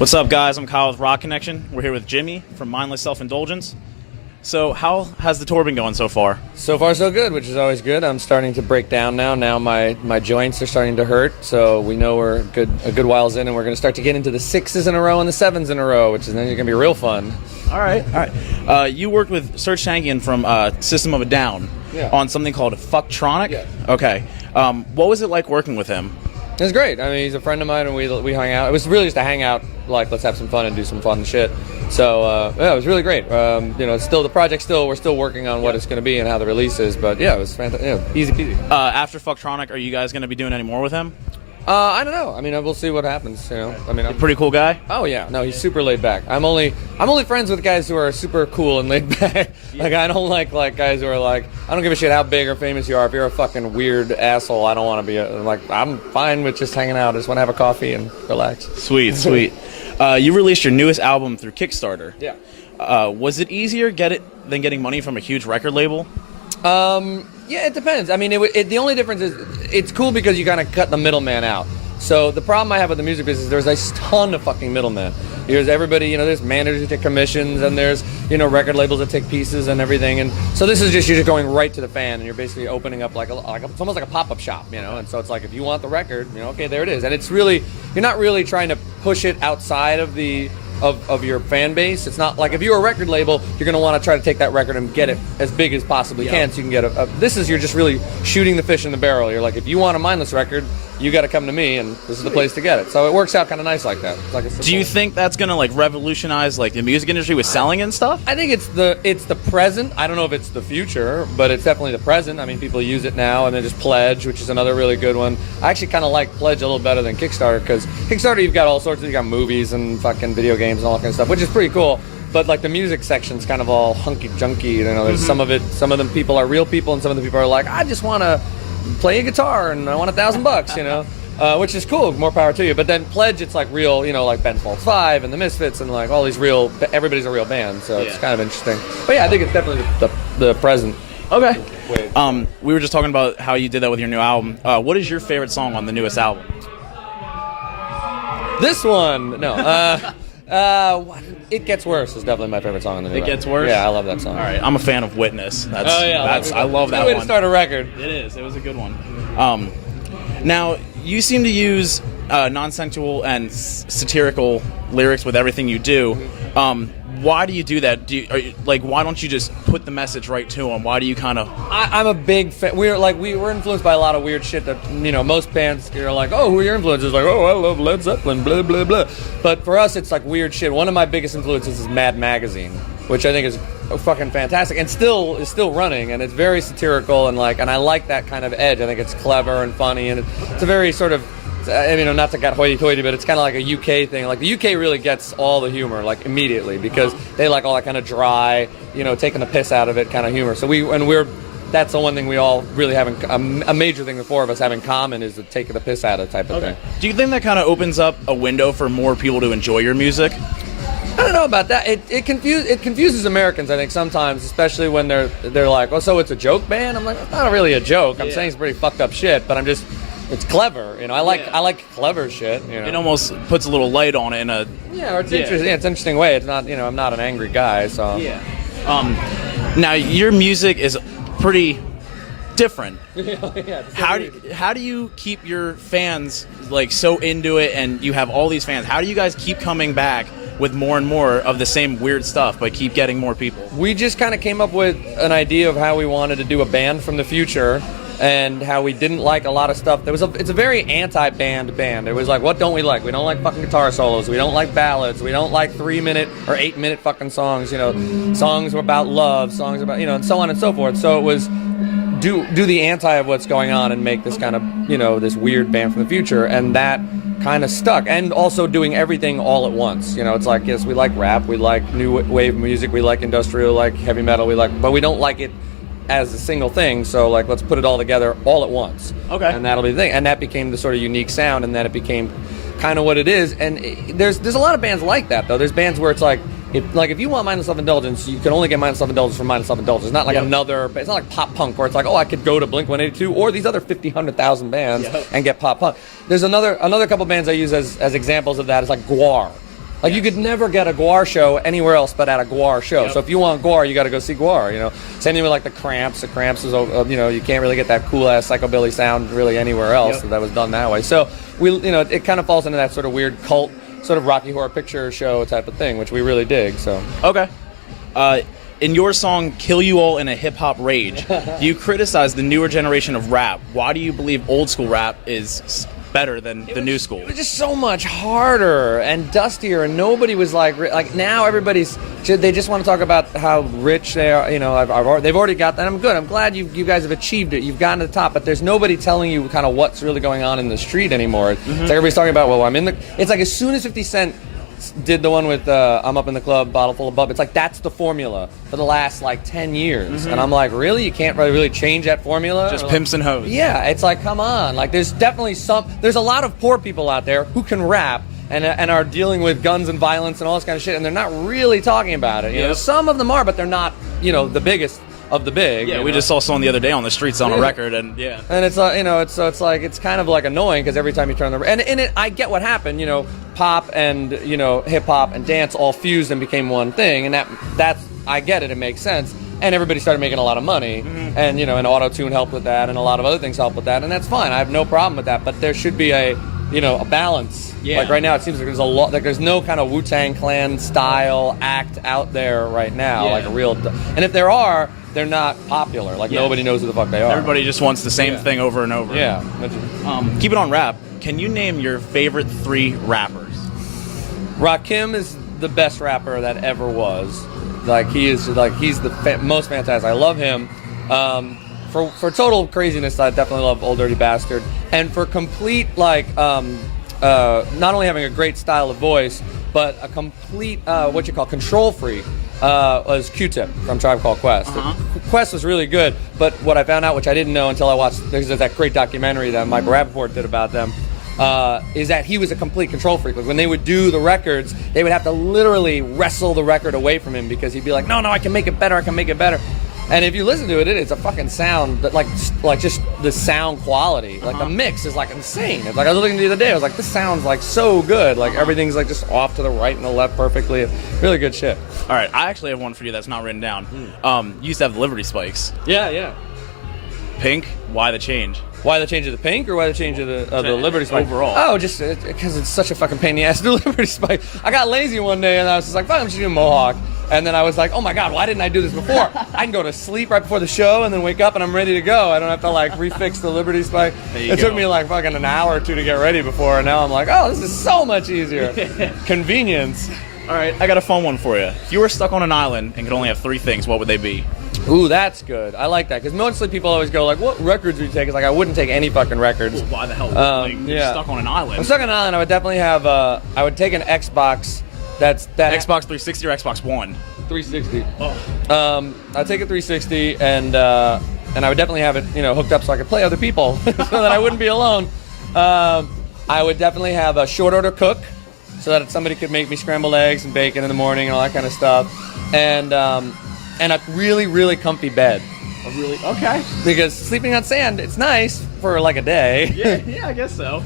What's up, guys? I'm Kyle with Rokonnection. We're here with Jimmy from Mindless Self-Indulgence. So how has the tour been going so far? So far, so good, which is always good. I'm starting to break down now. Now my joints are starting to hurt, so we know we're a good whiles in, and we're going to start to get into the 6s in a row and the 7s in a row, which is then going to be real fun. All right. You worked with Serge Tankian from System of a Down on something called Fucktronic? Yeah. Okay. What was it like working with him? It was great. I mean, he's a friend of mine, and we hung out. It was really just a hangout, like, let's have some fun and do some fun shit. So, yeah, it was really great. Still, the project we're still working on what it's going to be and how the release is, but yeah, it was fantastic. Yeah, easy peasy. After Fucktronic, are you guys going to be doing any more with him? I don't know. I mean, we'll see what happens. I'm pretty cool guy. Oh yeah, no, he's super laid back. I'm only friends with guys who are super cool and laid back. Like I don't like guys who are like, I don't give a shit how big or famous you are. If you're a fucking weird asshole, I don't want to be I'm fine with just hanging out. I just want to have a coffee and relax. Sweet. You released your newest album through Kickstarter. Yeah. Was it easier than getting money from a huge record label? Yeah, it depends. I mean, the only difference is it's cool because you kind of cut the middleman out. So the problem I have with the music business, there's a ton of fucking middlemen. There's everybody, there's managers who take commissions, and there's, record labels that take pieces and everything. And so this is you're just going right to the fan, and you're basically opening up it's almost like a pop-up shop, And so it's like, if you want the record, okay, there it is. And it's really, you're not really trying to push it outside of of your fan base. It's not like if you're a record label, you're going to want to try to take that record and get it as big as possibly can, so you can get you're just really shooting the fish in the barrel. You're like, if you want a Mindless record, you got to come to me, and this is the place to get it. So it works out kind of nice like that. Do you think that's going to revolutionize the music industry with selling and stuff? I think it's the present. I don't know if it's the future, but it's definitely the present. I mean, people use it now, and then just Pledge, which is another really good one. I actually kind of like Pledge a little better than Kickstarter, because Kickstarter, you've got all sorts you got movies and fucking video games and all that kind of stuff, which is pretty cool. But the music section's kind of all hunky junky. There's some of them people are real people, and some of the people are like, I just want to play a guitar and I want $1,000, which is cool. More power to you. But then Pledge, it's real, like Ben Folds 5 and the Misfits and all these real. Everybody's a real band, so it's kind of interesting. But yeah, I think it's definitely the present. Okay. We were just talking about how you did that with your new album. What is your favorite song on the newest album? This one, no. It Gets Worse is definitely my favorite song on the new album. It Gets Worse? Yeah, I love that song. All right, I'm a fan of Witness. I love that good way one. To start a record. It is. It was a good one. Now, you seem to use non-sexual and satirical lyrics with everything you do. Why do you do that? Why don't you just put the message right to them? Why do you kind of? I'm a big fan. We're influenced by a lot of weird shit that most bands are like, oh, who are your influences? Like, oh, I love Led Zeppelin, blah blah blah. But for us, it's weird shit. One of my biggest influences is Mad Magazine, which I think is fucking fantastic and is still running, and it's very satirical and I like that kind of edge. I think it's clever and funny, and it's a very sort of. Not to get hoity-toity, but it's kind of like a UK thing. The UK really gets all the humor, immediately, because they like all that kind of dry, taking the piss out of it kind of humor. So that's the one thing we all really have a major thing the four of us have in common is the taking the piss out of type of thing. Do you think that kind of opens up a window for more people to enjoy your music? I don't know about that. It confuses Americans, I think, sometimes, especially when they're like, oh, so it's a joke band? I'm like, it's not really a joke. I'm saying it's pretty fucked up shit, but it's clever, I like clever shit. It almost puts a little light on it in a it's interesting. Yeah, it's an interesting way. It's not, I'm not an angry guy, so Now your music is pretty different. How do you keep your fans so into it, and you have all these fans? How do you guys keep coming back with more and more of the same weird stuff, but keep getting more people? We just kind of came up with an idea of how we wanted to do a band from the future. And how we didn't like a lot of stuff. It's a very anti-band band. It was what don't we like? We don't like fucking guitar solos. We don't like ballads. We don't like 3-minute or 8-minute fucking songs. Songs about love, songs about and so on and so forth. So it was do the anti of what's going on and make this kind of this weird band from the future, and that kind of stuck. And also doing everything all at once. It's yes, we like rap, we like new wave music, we like industrial, like heavy metal, but we don't like it as a single thing, so let's put it all together all at once. Okay. And that'll be the thing. And that became the sort of unique sound, and then it became kind of what it is. And there's a lot of bands like that, though. There's bands where it's if you want Mindless Self-Indulgence, you can only get Mindless Self-Indulgence from Mindless Self-Indulgence. It's not it's not like pop punk where it's I could go to Blink-182 or these other 100,000 bands and get pop punk. There's another couple bands I use as examples of that is Gwar. Like you could never get a Gwar show anywhere else but at a Gwar show. Yep. So if you want Gwar, you got to go see Gwar. You know, same thing with like the Cramps. The Cramps is, you know, you can't really get that cool ass psychobilly sound really anywhere else that was done that way. So we, you know, it kind of falls into that sort of weird cult, sort of Rocky Horror Picture Show type of thing, which we really dig. So Okay. In your song "Kill You All in a Hip Hop Rage," you criticize the newer generation of rap. Why do you believe old school rap is better than the new school? It was just so much harder and dustier, and nobody was like now everybody's, they just want to talk about how rich they are. You know, they've already got that. I'm good. I'm glad you guys have achieved it. You've gotten to the top, but there's nobody telling you kind of what's really going on in the street anymore. It's like everybody's talking about, well, I'm in the. It's like as soon as 50 Cent did the one with I'm up in the club, bottle full of bub. It's like that's the formula for the last like 10 years, and I'm like, really? You can't really change that formula? Just or pimps and hoes. Yeah, it's like, come on. Like, there's definitely there's a lot of poor people out there who can rap and are dealing with guns and violence and all this kind of shit, and they're not really talking about it. You know, some of them are, but they're not, you know, the biggest of the big. Yeah, you we know? just saw someone the other day on the streets on a record, and And it's you know, it's like it's kind of like annoying because every time you turn the and I get what happened. You know, pop and you know hip hop and dance all fused and became one thing, and that's I get it. It makes sense. And everybody started making a lot of money, and you know, and auto-tune helped with that, and a lot of other things helped with that, and that's fine. I have no problem with that. But there should be a balance. Yeah. Like right now, it seems like there's a lot. Like there's no kind of Wu-Tang Clan style act out there right now, like a real. And if there are, they're not popular. Like nobody knows who the fuck they are. everybody just wants the same thing over and over. Yeah. Keep it on rap. Can you name your favorite 3 rappers? Rakim is the best rapper that ever was. He's the most fantastic. I love him. For total craziness, I definitely love Old Dirty Bastard. And for complete not only having a great style of voice, but a complete control freak was Q-Tip from Tribe Called Quest. Quest was really good, but what I found out, which I didn't know until I watched, there's that great documentary that Michael Rappaport did about them. Is that he was a complete control freak. Like when they would do the records, they would have to literally wrestle the record away from him because he'd be like, no, I can make it better, I can make it better. And if you listen to it, it's a fucking sound that like just the sound quality. Like the mix is like insane. It's like I was looking the other day, I was like, this sounds like so good. Like everything's like just off to the right and the left perfectly. Really good shit. All right, I actually have one for you that's not written down. You used to have the Liberty Spikes. Yeah. Pink, why the change? Why the change of the pink or why the change of the Liberty Spike? Overall. Oh, just because it's such a fucking pain in the ass to do Liberty Spike. I got lazy one day and I was just like, fuck, I'm just doing Mohawk. And then I was like, oh my God, why didn't I do this before? I can go to sleep right before the show and then wake up and I'm ready to go. I don't have to like refix the Liberty Spike. It took me like fucking an hour or 2 to get ready before, and now I'm like, oh, this is so much easier. Convenience. All right, I got a fun one for you. If you were stuck on an island and could only have 3 things, what would they be? Ooh, that's good. I like that because mostly people always go like, "What records would you take?" It's like I wouldn't take any fucking records. Well, why the hell? You're stuck on an island. I'm stuck on an island. I would definitely have. I would take an Xbox. That Xbox 360 or Xbox One? 360. Oh. I'd take a 360 and I would definitely have it, hooked up so I could play other people so that I wouldn't be alone. I would definitely have a short order cook so that somebody could make me scrambled eggs and bacon in the morning and all that kind of stuff. And a really, really comfy bed. Okay. Because sleeping on sand, it's nice for like a day. Yeah, I guess so.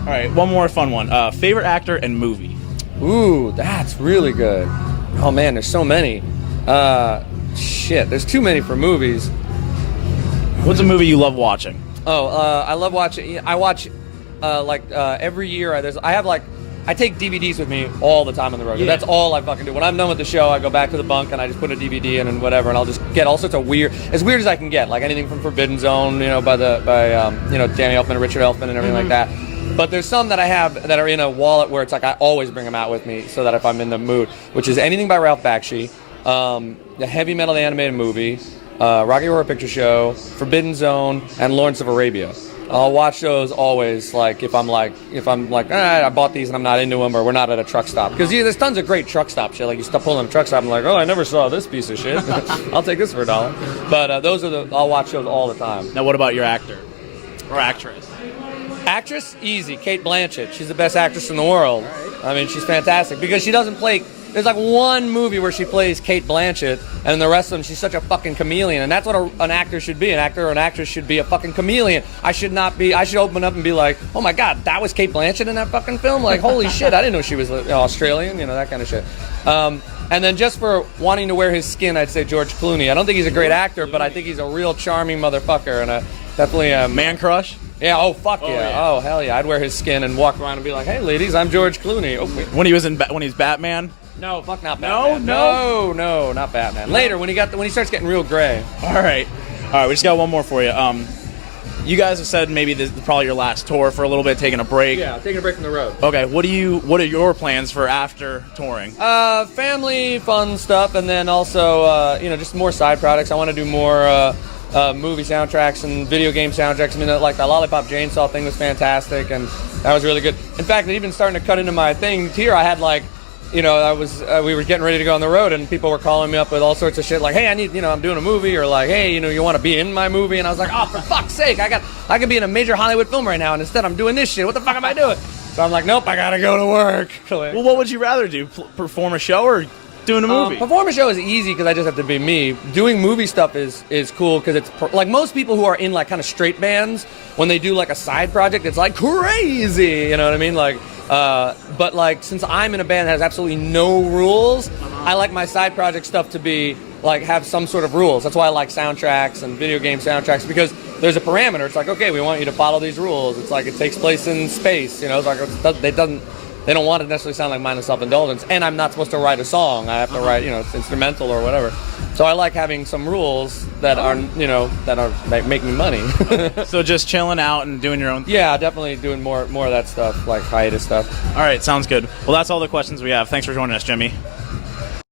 All right, one more fun one. Favorite actor and movie? Ooh, that's really good. Oh man, there's so many. Shit, there's too many for movies. What's a movie you love watching? I love watching. I watch every year. I take DVDs with me all the time on the road. Yeah. That's all I fucking do. When I'm done with the show, I go back to the bunk and I just put a DVD in and whatever, and I'll just get all sorts of as weird as I can get, like anything from Forbidden Zone, by Danny Elfman and Richard Elfman and everything like that. But there's some that I have that are in a wallet where it's like I always bring them out with me so that if I'm in the mood, which is anything by Ralph Bakshi, the Heavy Metal the animated movie, Rocky Horror Picture Show, Forbidden Zone, and Lawrence of Arabia. I'll watch those always, if I'm like, I bought these and I'm not into them, or we're not at a truck stop. Because there's tons of great truck stop shit. Like you stop pulling a truck stop and like, oh, I never saw this piece of shit. I'll take this for $1. But I'll watch those all the time. Now, what about your actor or actress? Actress, easy. Cate Blanchett. She's the best actress in the world. Right. I mean, she's fantastic because she doesn't play there's like one movie where she plays Kate Blanchett, and the rest of them she's such a fucking chameleon, and that's what an actor should be. An actor or an actress should be a fucking chameleon. I should open up and be like, oh my god, that was Kate Blanchett in that fucking film. Like, holy shit, I didn't know she was Australian. That kind of shit. And then just for wanting to wear his skin, I'd say George Clooney. I don't think he's a great actor, but I think he's a real charming motherfucker, and definitely a Man crush? Yeah, oh fuck yeah. Oh hell yeah. I'd wear his skin and walk around and be like, hey ladies, I'm George Clooney. Oh, wait. When he's Batman? No, fuck not Batman. No, not Batman. Later when he starts getting real gray. All right, we just got one more for you. You guys have said maybe this is probably your last tour for a little bit, taking a break. Yeah, taking a break from the road. Okay, what are your plans for after touring? Family, fun stuff, and then also, just more side projects. I want to do more movie soundtracks and video game soundtracks. I mean, like the Lollipop Chainsaw thing was fantastic, and that was really good. In fact, even starting to cut into my thing here, I had like, we were getting ready to go on the road, and people were calling me up with all sorts of shit, like, hey, I need, I'm doing a movie, or like, hey, you want to be in my movie? And I was like, oh, for fuck's sake, I could be in a major Hollywood film right now, and instead I'm doing this shit. What the fuck am I doing? So I'm like, nope, I gotta go to work. Well, what would you rather do? Perform a show or doing a movie? Perform a show is easy because I just have to be me. Doing movie stuff is cool because it's like most people who are in like kind of straight bands, when they do like a side project, it's like crazy. You know what I mean? Like, but like since I'm in a band that has absolutely no rules, I like my side project stuff to be like have some sort of rules. That's why I like soundtracks and video game soundtracks, because there's a parameter. It's like, okay, we want you to follow these rules. It's like it takes place in space. It's like they don't want it to necessarily sound like Mindless Self-Indulgence, and I'm not supposed to write a song. I have to write, it's instrumental or whatever. So I like having some rules that are, make me money. So just chilling out and doing your own thing. Yeah, definitely doing more of that stuff, like hiatus stuff. All right, sounds good. Well, that's all the questions we have. Thanks for joining us, Jimmy.